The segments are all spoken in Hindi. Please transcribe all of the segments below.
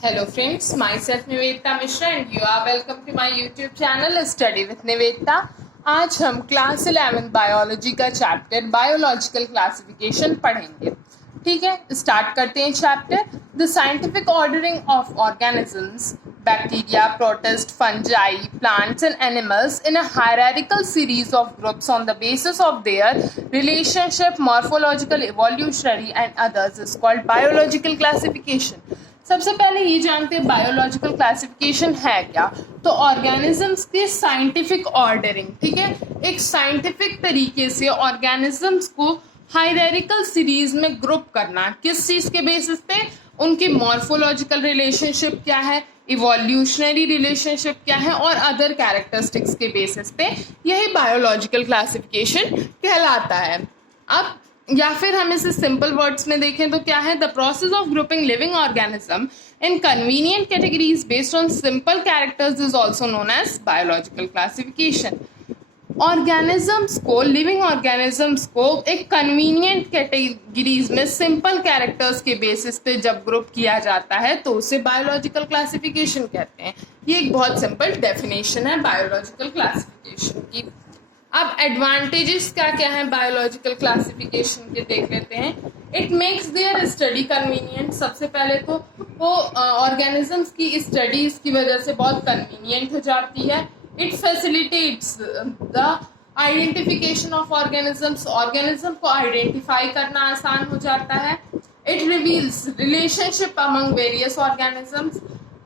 Hello friends, myself Nivedita Mishra and you are welcome to my YouTube channel Study with Nivedita। आज हम क्लास 11 बायोलॉजी का चैप्टर बायोलॉजिकल क्लासिफिकेशन पढ़ेंगे। ठीक है, स्टार्ट करते हैं chapter. The scientific ordering of organisms, bacteria, protist, fungi, plants and animals in a hierarchical series of groups on the basis of their relationship, morphological, evolutionary and others is called biological classification. सबसे पहले ये जानते हैं बायोलॉजिकल क्लासिफिकेशन है क्या। तो ऑर्गेनिजम्स की साइंटिफिक ऑर्डरिंग, ठीक है, एक साइंटिफिक तरीके से ऑर्गेनिजम्स को हायरार्किकल सीरीज में ग्रुप करना। किस चीज के बेसिस पे? उनकी मॉर्फोलॉजिकल रिलेशनशिप क्या है, इवोल्यूशनरी रिलेशनशिप क्या है और अदर कैरेक्टरिस्टिक्स के बेसिस पे यही बायोलॉजिकल क्लासिफिकेशन कहलाता है। अब या फिर हम इसे सिंपल वर्ड्स में देखें तो क्या है? The process of grouping living organism in convenient categories based on simple characters is also known as biological classification. Organisms को, लिविंग ऑर्गेनिजम्स को एक कन्वीनियंट कैटेगरीज में सिंपल कैरेक्टर्स के बेसिस पे जब ग्रुप किया जाता है तो उसे बायोलॉजिकल क्लासिफिकेशन कहते हैं। ये एक बहुत सिंपल डेफिनेशन है बायोलॉजिकल क्लासिफिकेशन की। अब एडवांटेजेस क्या क्या है बायोलॉजिकल क्लासिफिकेशन के देख लेते हैं। It makes there study convenient. सबसे पहले तो वो ऑर्गेनिजम्स की स्टडीज की वजह से बहुत कन्वीनियंट हो जाती है। It facilitates the identification of organisms. Organism को आइडेंटिफाई करना आसान हो जाता है। It reveals relationship among various organisms.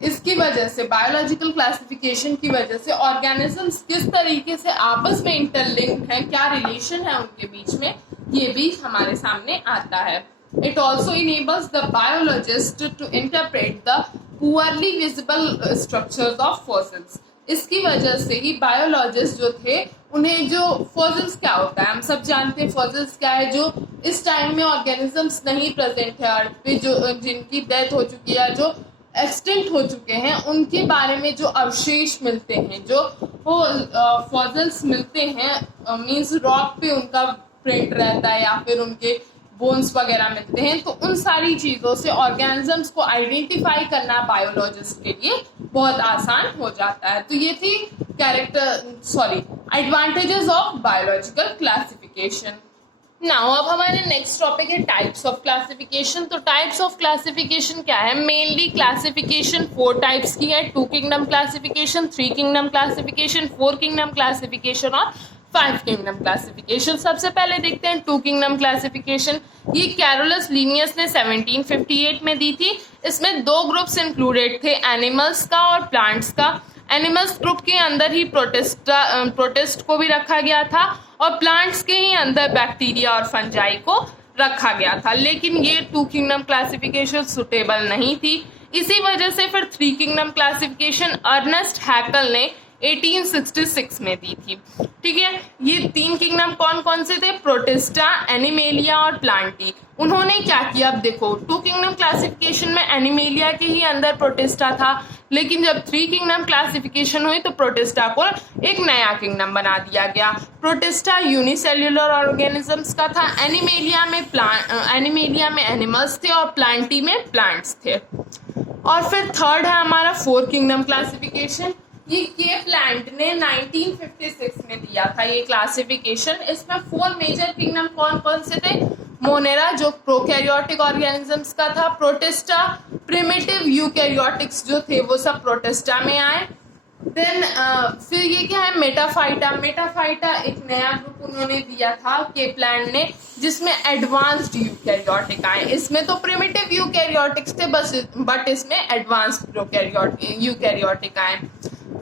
इसकी वजह से, बायोलॉजिकल क्लासिफिकेशन की वजह से ऑर्गेनिजम्स किस तरीके से आपस में इंटरलिंक्ड है, क्या रिलेशन है उनके बीच में, ये भी हमारे सामने आता है। It also enables the biologist to interpret the poorly visible structures of fossils. इसकी वजह से ही बायोलॉजिस्ट जो थे, उन्हें जो फॉसिल्स क्या होता है, हम सब जानते हैं फॉसिल्स क्या है, जो इस टाइम में ऑर्गेनिजम्स नहीं प्रेजेंट है अर्थ पे, जो जिनकी डेथ हो चुकी है, जो एक्सटिंक्ट हो चुके हैं, उनके बारे में जो अवशेष मिलते हैं, जो वो फॉसिल्स मिलते हैं, मींस रॉक पे उनका प्रिंट रहता है या फिर उनके बोन्स वगैरह मिलते हैं, तो उन सारी चीज़ों से ऑर्गेनिजम्स को आइडेंटिफाई करना बायोलॉजिस्ट के लिए बहुत आसान हो जाता है। तो ये थी advantages of biological classification. Now अब हमारे नेक्स्ट टॉपिक है टाइप्स ऑफ क्लासिफिकेशन। तो टाइप्स ऑफ क्लासिफिकेशन क्या है? मेनली क्लासिफिकेशन 4 टाइप्स की है। 2 kingdom classification, 3 kingdom classification, 4 kingdom classification और 5 किंगडम क्लासिफिकेशन। सबसे पहले देखते हैं 2 किंगडम क्लासिफिकेशन। ये कैरोलस लिनियस ने 1758 में दी थी। इसमें 2 ग्रुप्स इंक्लूडेड थे, एनिमल्स का और प्लांट्स का। एनिमल्स ग्रुप के अंदर ही प्रोटिस्ट को भी रखा गया था और प्लांट्स के ही अंदर बैक्टीरिया और फंजाई को रखा गया था। लेकिन ये 2 किंगडम क्लासिफिकेशन सुटेबल नहीं थी। इसी वजह से फिर 3 किंगडम क्लासिफिकेशन अर्नेस्ट हैकल ने 1866 में दी थी। ठीक है, ये 3 किंगडम कौन कौन से थे? प्रोटिस्टा, एनिमेलिया और प्लांटी। उन्होंने क्या किया? अब देखो, 2 किंगडम क्लासिफिकेशन में एनिमेलिया के ही अंदर प्रोटिस्टा था, लेकिन जब 3 किंगडम क्लासिफिकेशन हुई तो प्रोटिस्टा को एक नया किंगडम बना दिया गया। प्रोटिस्टा यूनिसेल्युलर ऑर्गेनिजम्स का था, एनिमेलिया में एनिमल्स थे और प्लांटी में प्लांट्स थे। और फिर थर्ड है हमारा 4 किंगडम क्लासिफिकेशन। ये के प्लांट ने 1956 में दिया था ये क्लासिफिकेशन। इसमें 4 मेजर किंगडम कौन कौन से थे? मोनेरा जो प्रोकैरियोटिक ऑर्गेनिजम्स का था, प्रोटिस्टा, प्रिमिटिव यूकैरियोटिक्स जो थे वो सब प्रोटिस्टा में आए। देन फिर ये क्या है? मेटाफाइटा। मेटाफाइटा एक नया ग्रुप उन्होंने दिया था के प्लांट ने, जिसमें एडवांस्ड यूकैरियोटिक आए। इसमें तो प्रिमिटिव यूकैरियोटिक्स थे बट इसमें एडवांस्ड यूकैरियोटिक आए।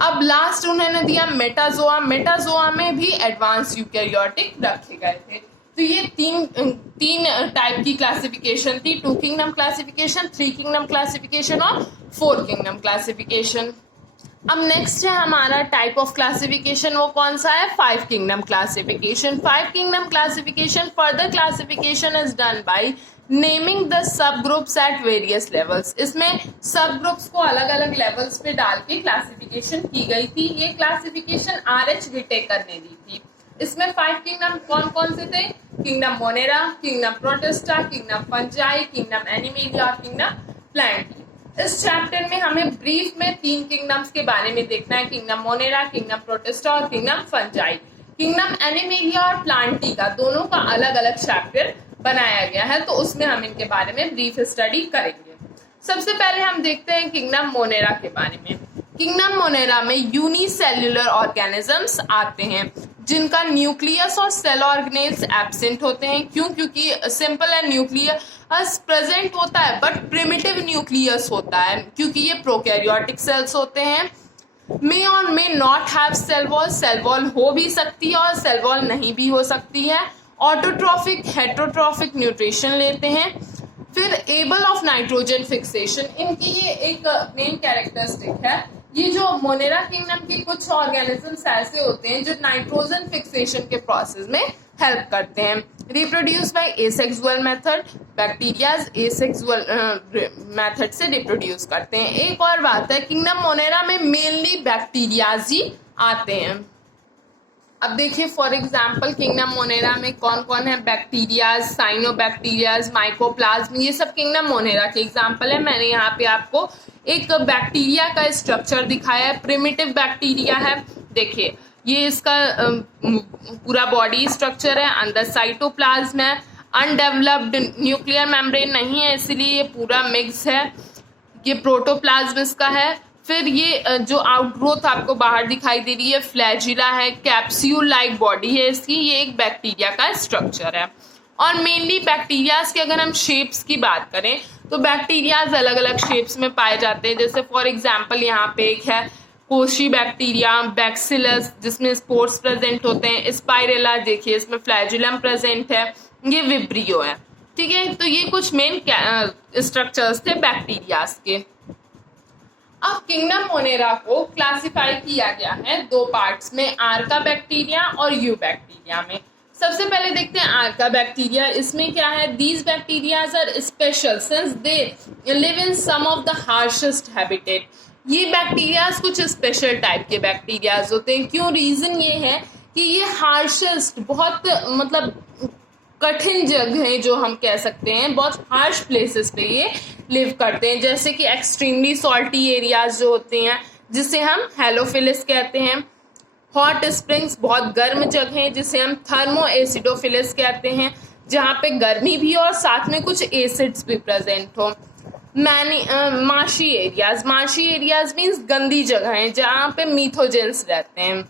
अब लास्ट उन्होंने दिया मेटाजोआ। मेटाजोआ में भी एडवांस यूकैरियोटिक रखे गए थे। तो ये तीन टाइप की क्लासिफिकेशन थी, 2 किंगडम क्लासिफिकेशन, 3 किंगडम क्लासिफिकेशन और 4 किंगडम क्लासिफिकेशन। अब नेक्स्ट है हमारा टाइप ऑफ क्लासिफिकेशन, वो कौन सा है? 5 kingdom classification. 5 kingdom classification, further classification is done by naming the sub groups at various levels. इसमें सब ग्रुप्स को अलग अलग लेवल्स पे डाल के क्लासिफिकेशन की गई थी। ये क्लासिफिकेशन R.H. विटेकर ने दी थी। इसमें 5 किंगडम कौन कौन से थे? Kingdom Monera, kingdom protista, kingdom fungi, kingdom animalia और किंगडम प्लांटी। इस चैप्टर में हमें ब्रीफ में 3 किंगडम्स के बारे में देखना है, किंगडम मोनेरा, किंगडम प्रोटिस्टा और किंगडम फंजाई। किंगडम एनिमेलिया और प्लांटिका दोनों का अलग अलग चैप्टर बनाया गया है, तो उसमें हम इनके बारे में ब्रीफ स्टडी करेंगे। सबसे पहले हम देखते हैं किंगडम मोनेरा के बारे में। किंगडम मोनेरा में यूनिसेल्युलर ऑर्गेनिजम्स आते हैं जिनका न्यूक्लियस और सेल ऑर्गेनेल्स एब्सेंट होते हैं। क्यों? क्योंकि सिंपल एंड न्यूक्लियस प्रेजेंट होता है बट प्रिमिटिव न्यूक्लियस होता है, क्योंकि ये प्रोकैरियोटिक सेल्स होते हैं। May or may not have cell wall हो भी सकती है और सेल वॉल नहीं भी हो सकती है। ऑटोट्रॉफिक हेटेरोट्रॉफिक न्यूट्रिशन लेते हैं। फिर एबल ऑफ नाइट्रोजन फिक्सेशन, इनकी ये एक मेन कैरेक्टरिस्टिक है। ये जो मोनेरा किंगडम के कुछ ऑर्गेनिजम्स ऐसे होते हैं जो नाइट्रोजन फिक्सेशन के प्रोसेस में हेल्प करते हैं। Reproduce by asexual method, bacterias asexual method से रिप्रोड्यूस करते हैं। एक और बात है, किंगडम मोनेरा में मेनली बैक्टीरियाज ही आते हैं। अब देखिए फॉर एग्जाम्पल किंगडम मोनेरा में कौन कौन है, बैक्टीरियाज, साइनोबैक्टीरियाज, माइकोप्लाज्म, ये सब किंगडम मोनेरा के एग्जाम्पल है। मैंने यहाँ पे आपको एक बैक्टीरिया का स्ट्रक्चर दिखाया है, प्रिमिटिव बैक्टीरिया है। देखिए ये इसका पूरा बॉडी स्ट्रक्चर है, अंदर साइटोप्लाज्म है, अनडेवलप्ड न्यूक्लियर मेम्ब्रेन नहीं है इसलिए ये पूरा मिक्स है। ये प्रोटोप्लाज्म इसका है। फिर ये जो आउटग्रोथ आपको बाहर दिखाई दे रही है फ्लैजिला है, कैप्सूल लाइक बॉडी है इसकी, ये एक बैक्टीरिया का स्ट्रक्चर है। और मेनली बैक्टीरियाज के अगर हम शेप्स की बात करें तो बैक्टीरियाज अलग अलग शेप्स में पाए जाते हैं। जैसे फॉर एग्जांपल यहाँ पे एक है कोशी बैक्टीरिया, बैक्सिलस जिसमें स्पोर्स प्रेजेंट होते हैं, स्पाइरेला देखिए इसमें फ्लैजुलम प्रेजेंट है, ये विब्रियो है। ठीक है, तो ये कुछ मेन स्ट्रक्चर्स थे बैक्टीरियाज के। अब किंगडम मोनेरा को क्लासिफाई किया गया है 2 पार्ट्स में, आर्का बैक्टीरिया और यू बैक्टीरिया में। सबसे पहले देखते हैं आर्का बैक्टीरिया। इसमें क्या है, these bacterias are special since they live in some of the harshest habitat. ये बैक्टीरियाज कुछ स्पेशल टाइप के बैक्टीरियाज होते हैं। क्यों? रीजन ये है कि ये हार्शेस्ट, बहुत मतलब कठिन जगह जो हम कह सकते हैं, बहुत हार्श प्लेसेस पे ये लिव करते हैं। जैसे कि एक्सट्रीमली सॉल्टी एरियाज जो होते हैं जिसे हम हेलोफिलिस कहते हैं। हॉट स्प्रिंग्स, बहुत गर्म जगह जिसे हम थर्मो एसिडोफिलिस कहते हैं, जहाँ पे गर्मी भी और साथ में कुछ एसिड्स भी प्रेजेंट हो। माशी एरियाज मीन्स गंदी जगहें जहाँ पे मीथोजेंस रहते हैं।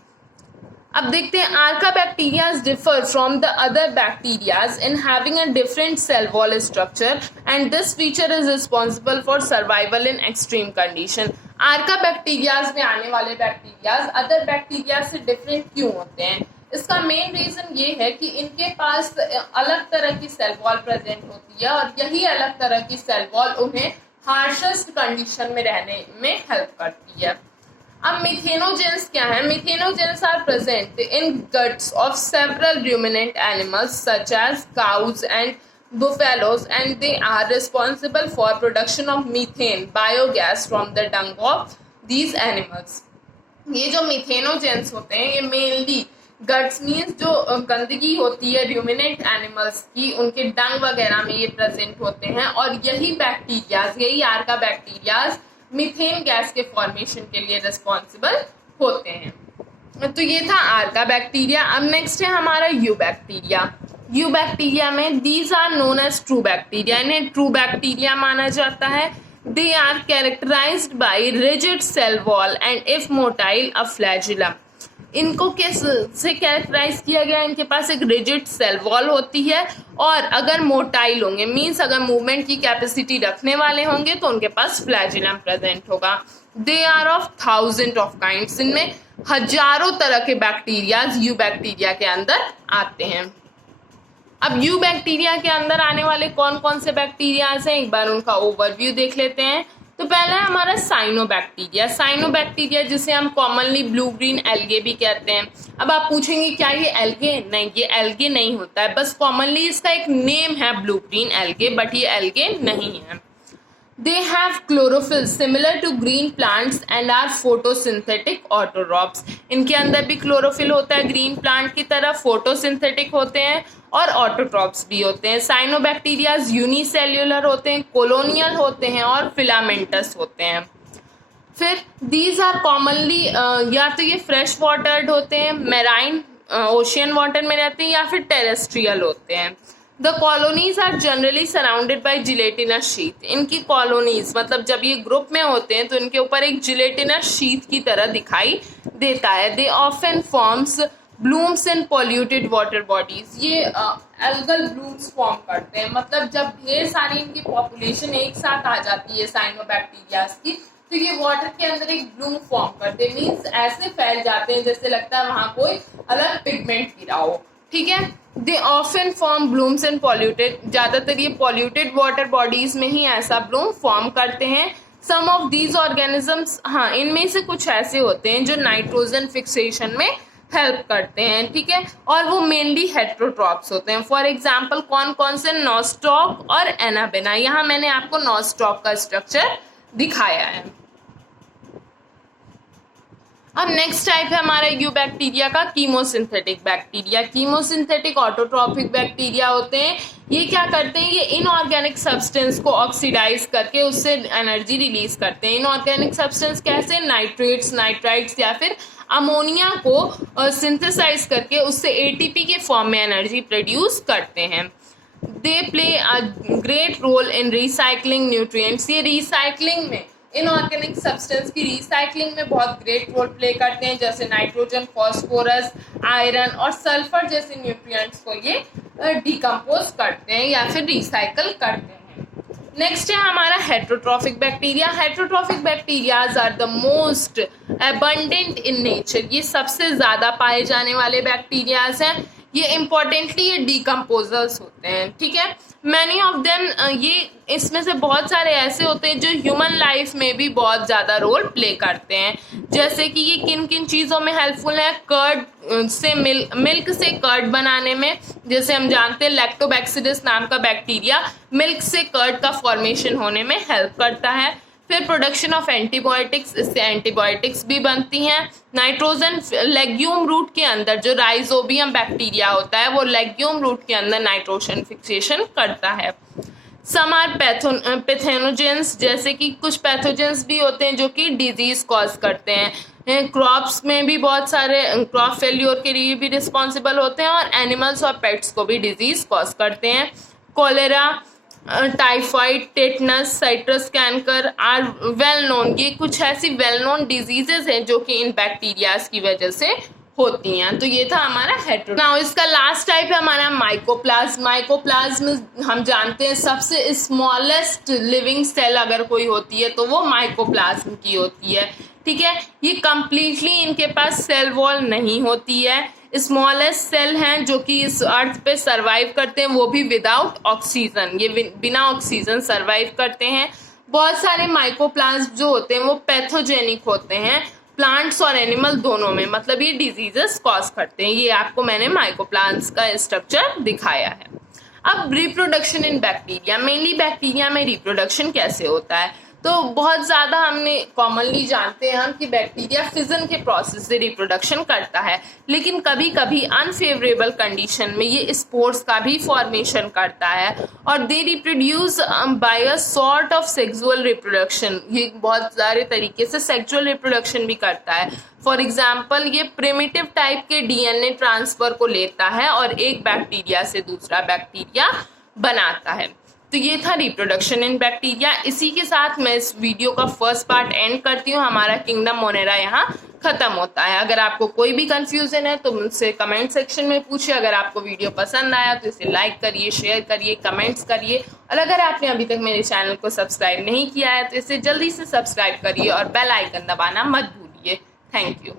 अब देखते हैं archaea bacterias differ from the other bacterias in having a different cell wall structure and this feature is responsible for survival in extreme condition. Archaea bacterias में आने वाले बैक्टीरियाज अदर बैक्टीरिया से डिफरेंट क्यों होते हैं? इसका मेन रीजन ये है कि इनके पास अलग तरह की सेल वॉल प्रेजेंट होती है और यही अलग तरह की सेल वॉल उन्हें हार्शेस्ट कंडीशन में रहने में हेल्प करती है। अब मिथेनोजेंस क्या है? Methanogens are present in guts of several ruminant animals such as cows and buffaloes and they are responsible for production of methane biogas from the dung of these animals। ये जो मिथेनोजेंस होते हैं ये मेनली गट्स मीन्स जो गंदगी होती है ruminant animals की, उनके डंग वगैरह में ये प्रेजेंट होते हैं और यही बैक्टीरियाज, यही आर्का बैक्टीरियाज मीथेन गैस के फॉर्मेशन के लिए रिस्पॉन्सिबल होते हैं। तो ये था आर्का बैक्टीरिया। अब नेक्स्ट है हमारा यू बैक्टीरिया। यू बैक्टीरिया में these are known as true bacteria, इन्हें ट्रू बैक्टीरिया माना जाता है। They are characterized by rigid cell wall and if motile a flagellum. इनको कैसे कैरेक्टराइज किया गया? इनके पास एक रिजिड सेल वॉल होती है और अगर मोटाइल होंगे मीन्स अगर मूवमेंट की कैपेसिटी रखने वाले होंगे तो उनके पास फ्लैजुलम प्रेजेंट होगा। They are of thousand of kinds, इनमें हजारों तरह के बैक्टीरियाज यू बैक्टीरिया के अंदर आते हैं। अब यू बैक्टीरिया के अंदर आने वाले कौन कौन से बैक्टीरियाज हैं, एक बार उनका ओवरव्यू देख लेते हैं। तो पहला है हमारा साइनोबैक्टीरिया। साइनोबैक्टीरिया जिसे हम कॉमनली ब्लू ग्रीन एल्गे भी कहते हैं। अब आप पूछेंगे क्या ये एल्गे? नहीं, ये एल्गे नहीं होता है, बस कॉमनली इसका एक नेम है ब्लू ग्रीन एल्गे, बट ये एल्गे नहीं है। They have chlorophyll similar to green plants and are photosynthetic autotrophs. इनके अंदर भी क्लोरोफिल होता है ग्रीन प्लांट की तरह, फोटोसिंथेटिक होते हैं और ऑटोट्रॉप्स भी होते हैं. साइनोबैक्टीरियाज यूनिसेल्युलर होते हैं, कोलोनियल होते हैं और फिलामेंटस होते हैं. फिर दीज आर कॉमनली या तो ये फ्रेश वाटर्ड होते हैं, मेराइन ओशियन वाटर में रहते हैं, या फिर टेरेस्ट्रियल होते हैं. The colonies are generally surrounded by gelatinous sheath. इनकी कॉलोनीज मतलब जब ये ग्रुप में होते हैं तो इनके ऊपर एक जिलेटिनस शीथ की तरह दिखाई देता है. They often forms blooms in polluted water bodies. ये एल्गल ब्लूम्स फॉर्म करते हैं. मतलब जब ढेर सारी इनकी पॉपुलेशन एक साथ आ जाती है साइनोबैक्टीरियाज की, तो ये वाटर के अंदर एक ब्लूम फॉर्म करते हैं. मीन्स ऐसे फैल जाते हैं जैसे लगता है वहां कोई अलग पिगमेंट गिरा हो. ठीक है. They often form blooms in polluted. ज्यादातर ये पॉल्यूटेड वाटर बॉडीज में ही ऐसा ब्लूम फॉर्म करते हैं. सम ऑफ दीज ऑर्गेनिजम्स, हाँ इनमें से कुछ ऐसे होते हैं जो नाइट्रोजन फिक्सेशन में हेल्प करते हैं. ठीक है. और वो मेनली हेट्रोट्रॉप्स होते हैं. फॉर एग्जाम्पल कौन कौन से? नॉस्टॉक और एनाबेना. यहाँ मैंने आपको नॉस्टॉक का स्ट्रक्चर दिखाया है. अब नेक्स्ट टाइप है हमारा यूबैक्टीरिया का chemosynthetic bacteria. Chemosynthetic autotrophic bacteria होते हैं. ये क्या करते हैं? ये इनऑर्गेनिक सब्सटेंस को ऑक्सीडाइज करके उससे एनर्जी रिलीज करते हैं. इनऑर्गेनिक सब्सटेंस कैसे? नाइट्रेट्स, नाइट्राइट्स या फिर अमोनिया को सिंथेसाइज करके उससे एटीपी के फॉर्म में एनर्जी प्रोड्यूस करते हैं. They play a great role in recycling nutrients. ये रिसाइकलिंग में, इनऑर्गेनिक सब्सटेंस की रिसाइकलिंग में बहुत ग्रेट रोल प्ले करते हैं. जैसे नाइट्रोजन, फॉस्फोरस, आयरन और सल्फर जैसे न्यूट्रिएंट्स को ये डिकम्पोज करते हैं या फिर रिसाइकल करते हैं. नेक्स्ट है हमारा heterotrophic bacteria. Heterotrophic bacterias are the most abundant in nature. ये सबसे ज्यादा पाए जाने वाले बैक्टीरियाज हैं. ये इम्पोर्टेंटली ये डिकम्पोजर्स होते हैं. ठीक है. मैनी ऑफ देम, ये इसमें से बहुत सारे ऐसे होते हैं जो ह्यूमन लाइफ में भी बहुत ज़्यादा रोल प्ले करते हैं. जैसे कि ये किन किन चीज़ों में हेल्पफुल है? कर्ड से मिल्क से कर्ड बनाने में. जैसे हम जानते हैं लैक्टोबैक्सिलस नाम का बैक्टीरिया मिल्क से कर्ड का फॉर्मेशन होने में हेल्प करता है. फिर प्रोडक्शन ऑफ एंटीबायोटिक्स, इससे एंटीबायोटिक्स भी बनती हैं. नाइट्रोजन लेग्यूम रूट के अंदर जो राइजोबियम बैक्टीरिया होता है वो लेग्यूम रूट के अंदर नाइट्रोजन फिक्सेशन करता है. सम आर पैथोजेंस, जैसे कि कुछ पैथोजेंस भी होते हैं जो कि डिजीज कॉज करते हैं. क्रॉप्स में भी बहुत सारे क्रॉप फेल्योर के लिए भी रिस्पॉन्सिबल होते हैं और एनिमल्स और पेट्स को भी डिजीज कॉज करते हैं. Cholera, typhoid, tetanus, citrus canker are well known. ये कुछ ऐसी वेल नोन डिजीजेज हैं जो कि इन बैक्टीरियाज की वजह से होती हैं. तो ये था हमारा हेट्रो. नाउ इसका लास्ट टाइप है हमारा माइकोप्लाज्म. माइकोप्लाज्म हम जानते हैं सबसे स्मॉलेस्ट लिविंग सेल अगर कोई होती है तो वो माइकोप्लाज्म की होती है. ठीक है. ये कंप्लीटली इनके पास सेल वॉल नहीं होती है. स्मॉलेस्ट सेल हैं जो कि इस अर्थ पे सरवाइव करते हैं, वो भी विदाउट ऑक्सीजन. ये बिना ऑक्सीजन सरवाइव करते हैं. बहुत सारे माइकोप्लाज्म जो होते हैं वो पैथोजेनिक होते हैं, प्लांट्स और एनिमल दोनों में. मतलब ये डिजीजेस कॉज करते हैं. ये आपको मैंने माइकोप्लाज्म का स्ट्रक्चर दिखाया है. अब reproduction in bacteria. Mainly bacteria में रिप्रोडक्शन कैसे होता है? तो बहुत ज़्यादा हमने कॉमनली जानते हैं हम कि बैक्टीरिया फिजन के प्रोसेस से रिप्रोडक्शन करता है. लेकिन कभी कभी अनफेवरेबल कंडीशन में ये स्पोर्स का भी फॉर्मेशन करता है और they reproduce by a sort of sexual reproduction. ये बहुत सारे तरीके से सेक्सुअल रिप्रोडक्शन भी करता है. फॉर एग्जाम्पल ये प्रिमिटिव टाइप के डीएनए ट्रांसफर को लेता है और एक बैक्टीरिया से दूसरा बैक्टीरिया बनाता है. तो ये था रिप्रोडक्शन इन बैक्टीरिया. इसी के साथ मैं इस वीडियो का फर्स्ट पार्ट एंड करती हूँ. हमारा किंगडम मोनेरा यहाँ खत्म होता है. अगर आपको कोई भी कंफ्यूजन है तो मुझसे कमेंट सेक्शन में पूछिए. अगर आपको वीडियो पसंद आया तो इसे लाइक करिए, शेयर करिए, कमेंट्स करिए. और अगर आपने अभी तक मेरे चैनल को सब्सक्राइब नहीं किया है तो इसे जल्दी से सब्सक्राइब करिए और बेल आइकन दबाना मत भूलिए. Thank you.